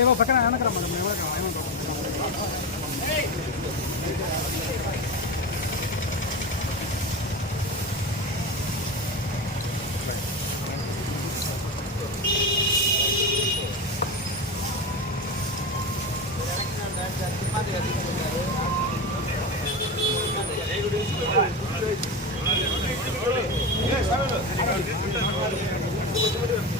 ఏమో పక్కన వెనకరా మేడం ఏమన్నా ఏమంటాం Thank you.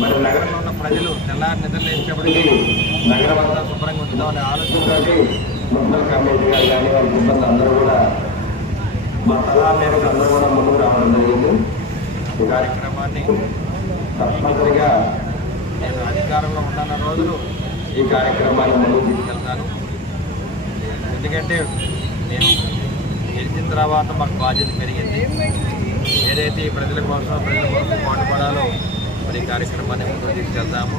మరి నగరంలో ఉన్న ప్రజలు తెల్లారి నిద్ర లేచేటప్పటికి నగరం అంతా శుభ్రంగా ఉంచుదామనే ఆలోచనతోటి మున్సిపల్ కమిటీ గారు కానీ వాళ్ళ సిబ్బంది అందరూ కూడా మా సలహా మేరకు అందరూ కూడా ముందుకు రావడం జరిగింది. ఈ కార్యక్రమాన్ని తప్పనిసరిగా నేను అధికారంలో ఉన్న రోజులు ఈ కార్యక్రమాన్ని ముందుకు తీసుకెళ్తాను. ఎందుకంటే నేను గెలిచిన తర్వాత మాకు బాధ్యత పెరిగింది. ఏదైతే ఈ ప్రజల కోసం ప్రజల కోసం పాటుపడాలో మరి కార్యక్రమాన్ని ముందుకు తీసుకెళ్తాము.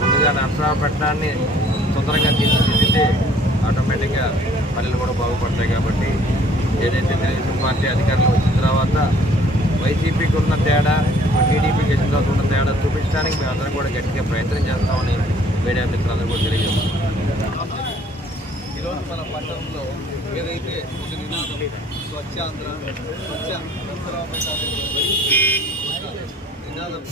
ముందుగా నరసరావుపట్నాన్ని తొందరగా తీర్చిదిద్దితే ఆటోమేటిక్గా పనులు కూడా బాగుపడతాయి కాబట్టి ఏదైతే తెలుగుదేశం పార్టీ అధికారంలో వచ్చిన తర్వాత వైసీపీకి ఉన్న తేడా టీడీపీకి వచ్చిన తర్వాత ఉన్న తేడా చూపించడానికి మేము అందరం కూడా గట్టిగా ప్రయత్నం చేస్తామని మీడియా మిత్రులందరూ కూడా తెలియజేస్తాం ఈరోజు మన పట్టణంలో ఏదైతే ఒక నినాదం స్వచ్ఛాంధ్ర స్వచ్ఛ నినాదం